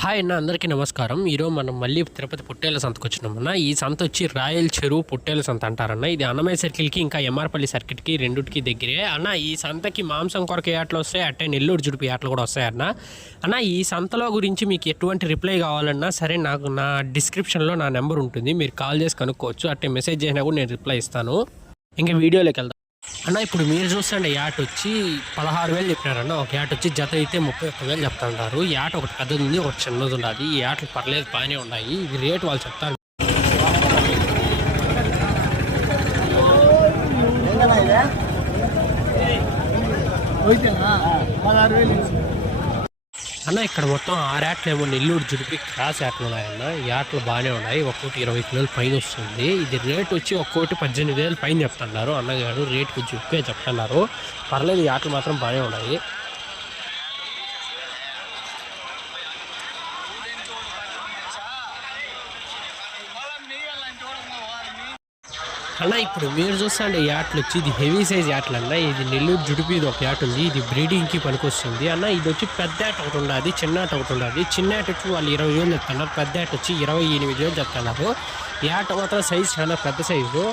Hi అన్న అందరికీ నమస్కారం. ఈరోజు మనం మళ్ళీ తిరుపతి పొట్టేల సంతకు వచ్చినామన్న ఈ సంత వచ్చి రాయల్ చెరువు పొట్టేల సంత అంటారన్న. ఇది అన్నమయ్య సర్కిల్కి ఇంకా ఎంఆర్పల్లి సర్కిట్కి రెండుకి దగ్గరే. అన్న ఈ సంతకి మాంసం కొరకు ఏటలు వస్తాయి? అట్టే నెల్లూరు జుడిపి ఏటలు కూడా వస్తాయన్న. అన్న ఈ సంతలో గురించి మీకు ఎటువంటి రిప్లై కావాలన్నా సరే నాకు నా డిస్క్రిప్షన్లో నా నెంబర్ ఉంటుంది. మీరు కాల్ చేసి కనుక్కోవచ్చు. అట్టే మెసేజ్ చేసినా కూడా నేను రిప్లై ఇస్తాను. ఇంకా వీడియోలోకి వెళ్దాం. అన్న ఇప్పుడు మీరు చూస్తుండే యాట్ వచ్చి పదహారు వేలు చెప్పినారన్న ఒక యాట్ వచ్చి జత అయితే ముప్పై ఒక్క వేలు చెప్తుంటారు ఈ యాట్ ఒకటి పెద్దది ఉంది ఒకటి చిన్నది ఉన్నది ఈ యాట్లు పర్లేదు బాగానే ఉన్నాయి. ఇది రేట్ వాళ్ళు చెప్తారు అన్న ఇక్కడ మొత్తం ఆరు యాట్లు ఏమో నెల్లూరు జుడిపి క్రాస్ యాట్లు ఉన్నాయన్న. ఈ ఆటలు బాగానే ఉన్నాయి. ఒక్కోటి ఇరవై కిలోలు పైన వస్తుంది. ఇది రేట్ వచ్చి ఒక్కోటి పద్దెనిమిది వేలు పైన చెప్తున్నారు. అన్నగారు రేట్ కొంచెం ఎక్కువే చెప్తున్నారు. పర్లేదు ఈ ఆటలు మాత్రం బాగానే ఉన్నాయి. అన్న ఇప్పుడు మీరు చూస్తే యాట్లు వచ్చి ఇది హెవీ సైజ్ యాట్లు అన్న ఇది నెల్లూరు జుడిపి ఇది ఒక యాట్ ఉంది ఇది బ్రీడింగ్కి పనికొస్తుంది అన్న ఇది వచ్చి పెద్ద యాట్ ఒకటి ఉన్నది చిన్న యాట్ ఒకటి ఉన్నది చిన్న యాట్ వచ్చి వాళ్ళు ఇరవై వేలు చెప్తున్నారు పెద్ద యాట్ వచ్చి ఇరవై ఎనిమిది వేలు చెప్తున్నారు. ఈ యాట్ మాత్రం సైజ్ చాలా పెద్ద సైజు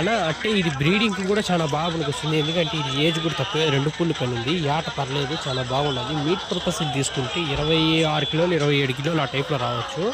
అలా అంటే ఇది బ్రీడింగ్కి కూడా చాలా బాగా పనికొస్తుంది ఎందుకంటే ఇది ఏజ్ కూడా తక్కువ రెండు పుల్లు పని ఉంది. ఈ ఆట పర్లేదు చాలా బాగున్నది మీట్ పర్పస్ తీసుకుంటే ఇరవై ఆరు కిలోలు ఇరవై ఏడు కిలోలు ఆ టైప్లో రావచ్చు.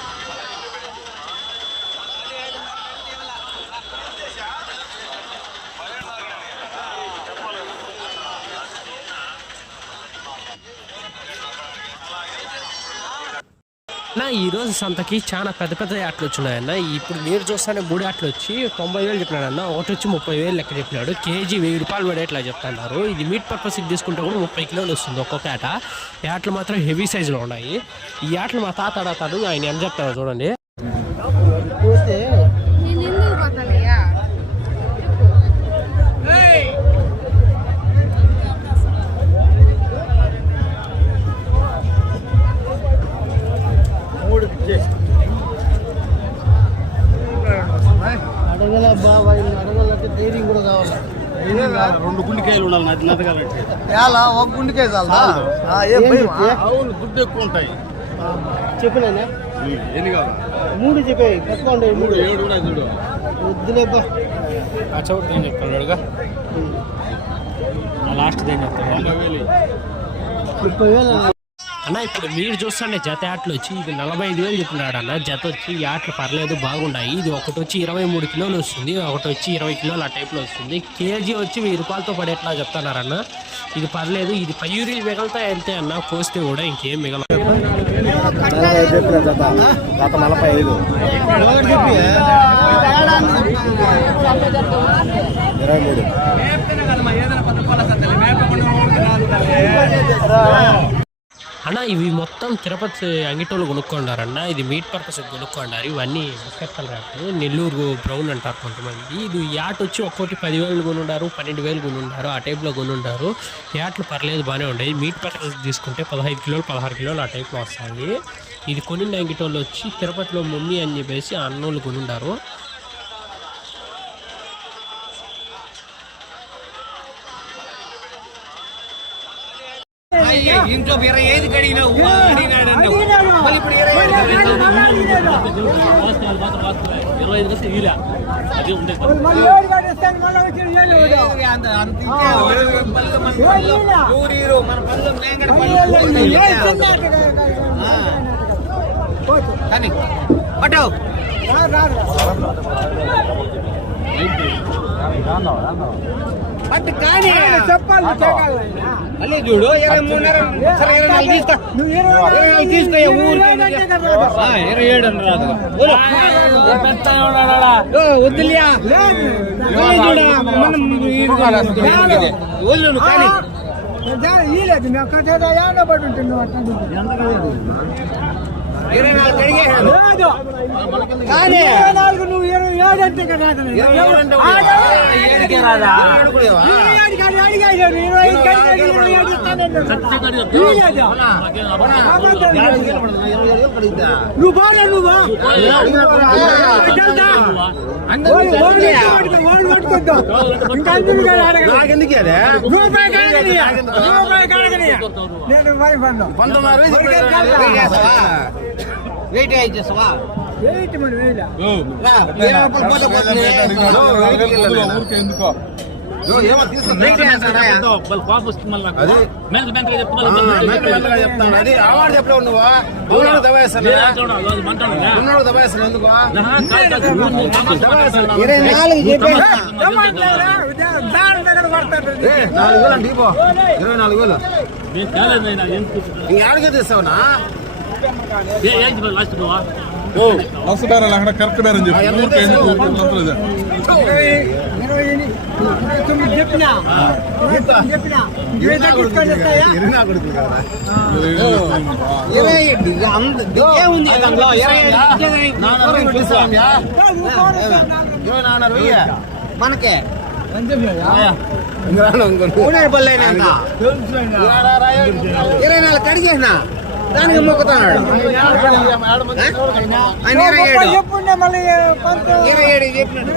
నా ఈ రోజు సంతకి చాలా పెద్ద పెద్ద యాట్లు వచ్చినాయన్న. ఇప్పుడు మీరు చూస్తానే మూడు యాట్లు వచ్చి తొంభై వేలు చెప్పినాడు అన్న. ఒకటి వచ్చి ముప్పై వేలు లెక్క చెప్పినాడు. కేజీ వెయ్యి రూపాయలు పడేట్లా చెప్తున్నారు. ఇది మీట్ పర్పస్ తీసుకుంటే కూడా ముప్పై కిలోలు వస్తుంది ఒక్కొక్క యాట. యాట్లు మాత్రం హెవీ సైజులో ఉన్నాయి. ఈ యాట్లు మా తాత అడతాడు ఆయన ఏం చెప్తాడు చూడండి. ఎలా? ఒక? అవును దుడ్డు ఎక్కువ ఉంటాయి. చెప్పినా ఎన్ని కావాలి? మూడు చెప్పాయి మూడు ఏడు కూడా చూడు. వద్దులేబ్బా. చోటు ఏం చెప్తాడు లాస్ట్ ఏం చెప్తాడు ముప్పై వేలు. అన్న ఇప్పుడు మీరు చూస్తుండే జత యాట్లు వచ్చి ఇది నలభై ఐదు వేలు చెప్పినాడు అన్న. జత వచ్చి ఈ యాట్లు పర్లేదు బాగున్నాయి. ఇది ఒకటి వచ్చి ఇరవై మూడు కిలోలు వస్తుంది ఒకటి వచ్చి ఇరవై కిలోలు ఆ టైప్లో వస్తుంది. కేజీ వచ్చి వెయ్యి రూపాయలతో పడేట్లా చెప్తున్నారన్న ఇది పర్లేదు ఇది పయ్యూరి మిగలుతాయి అంతే అన్న? కోస్తే కూడా ఇంకేం నలభై ఐదు ఇరవై మూడు. అన్న ఇవి మొత్తం తిరుపతి అంగిటోళ్ళు కొనుక్కోండారన్న ఇది మీట్ పర్పస్ కొనుక్కోండారు ఇవన్నీ బిస్కెట్ రాట్లు నెల్లూరు బ్రౌన్ అంటారు కొంతమంది. ఇది యాట్ వచ్చి ఒక్కోటి పదివేలు కొనుండారు పన్నెండు వేలు కొనుండారు ఆ టైప్లో కొనుండారు. యాట్లు పర్లేదు బాగానే ఉండేది మీట్ పర్పస్ తీసుకుంటే పదహైదు కిలోలు పదహారు కిలోలు ఆ టైప్లో వస్తాయి. ఇది కొనిండ అంగిటోళ్ళు వచ్చి తిరుపతిలో మమ్మీ అని చెప్పేసి అన్నోళ్ళు కొనుండారు. ఇంట్లో ఇరవై ఐదు కడిగినావు అడిగినాడు మళ్ళీ ఇప్పుడు ఇరవై ఇరవై ఐదు వస్తే వీరా అదే ఉంటుంది అంత అంత ఊరు హీరో మన పనులు మేంగడ కానీ పట్టు పట్టు కానీ చెప్పాలి మళ్ళీ చూడు ఇరవై మూడున్నర ఇరవై నాలుగు తీసుకో ఇరవై నాలుగు తీసుకో ఇరవై ఏడు అని రాదు. వద్దులే చూడ మనం వదిలేను కానీ. ఇరవై నాలుగు కడిగేసాడు కానీ నాలుగు నువ్వు ఇరవై ఏడు అంటే కదా ఇరవై ఏడు అంటే ఇరవై ఏడుకే రాదా? ఇరవై ఏడు కూడా అడిగాడు ఇరవై ఐదు కడిగాడు, ఇరవై ఏడు ఇస్తానన్నాడు. ఇయ్యలేదు. యాభై వేలు పడుతుంది, ఇరవై ఏడు వేలు పడుతుందా? నువ్వు బాగా నువ్వు అడిగినా కూడా తెలుసా? అందరూ ఓడి- ఓడి చదివితే పట్టుకో, ఓడి పట్టుకో. నాకెందుకు అదే రూపాయి కాడగనియా రూపాయి కాడగనియా నేను మరి పన్ను పంతొమ్మిది వెయిట్ చేస్తావా? వెయిట్ చేస్తావా వెయిట్ మరి వేయలే ఏమో తీసుకుంటా అది. మెల్లగా చెప్తాను. అది అవార్డు చెప్పలేవు నువ్వు. ఉన్నాడు దబాయిస్తాను. ఉన్నాడు దబాయిస్తాను ఎందుకు? ఇరవై నాలుగు వేలు అంటే ఇరవై నాలుగు వేలు ఇంకేడికే తీస్తావునా? లక్ష బేరం లేకుండా కరెక్ట్ బేరం చెప్పు ఎంత ఊరికే ఎందుకు చేస్తావు? ఊరికే ఇదే. ఇరవై ఇరవై ఎనిమిది ఇరవై తొమ్మిది చెప్పినా ఇరవై తొమ్మిది చెప్పినా ఇరవై తగ్గించుకొని ఇస్తాయా ఇరవై నాలుగు కొడుకులు కదా ఇరవై ఏముంది దాంట్లో ఇరవై నాలుగు వేలు తీస్తావా? ఇరవై నాలుగు వెయ్యి మనకే పల్లె ఇరవై నాలుగు కడిగేసిన దానికి మొక్కుతున్నాడు ఆయన ఇరవై ఏడు ఇరవై ఏడు చెప్పినాడు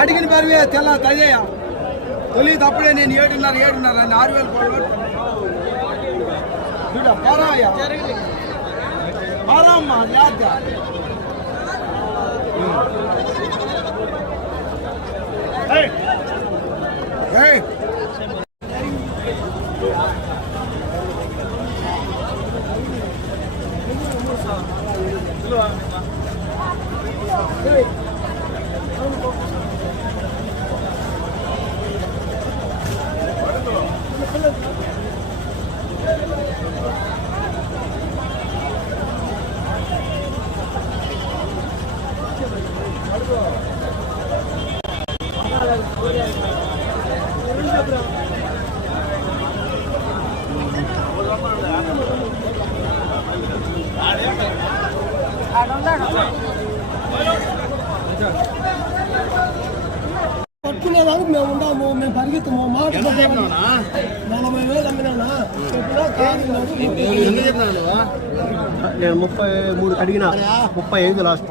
అడిగిన పరివే తెల్ల తజయ్య తొలి తప్పుడే నేను ఏడున్నర ఏడున్నర అని ఆరు వేల కోట్లు చూడ పరాయ పరమ్మ జాగ్రత్త I don't know. పట్టుకునేదానికి మేము ఉన్నాము మేము పరిగెత్తము మాట నలభై వేలు అమ్మినా చెప్పినా కాదు లేదు. నేను ముప్పై మూడు అడిగిన ముప్పై ఐదు లాస్ట్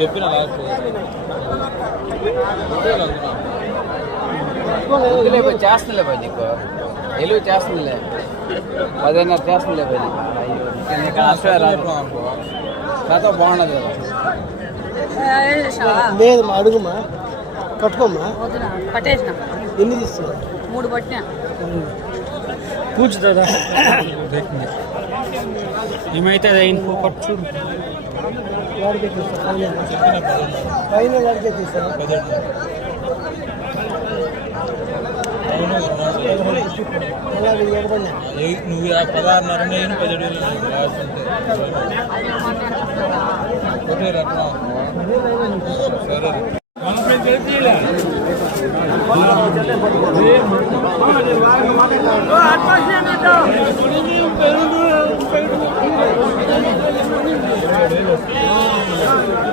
చెప్పిన చేస్తుందిలే బాయ్ నీకు. ఎలుగు చేస్తుందిలే. పదిన్నర చేస్తుందిలే బాయ్ నీకు. ఇక్కడ అసలే రాదు? కథ బాగున్నది కదా లేదు మా అడుగుమా? పట్టుకోమ్మా? వద్దునా? పట్టేసిన. ఎన్ని తీస్తున్నా మూడు పట్టినా. కూర్చుదా ఏమైతే ఇన్ఫో ఖర్చు వాడికి ఫైనల్ ఫైనల్ అడిగే తీస్తాను నువ్వు పదహారున్నర నేను పదిహేడు వేలు ఒకటే రత్న సరే పెరుగు పెరుగు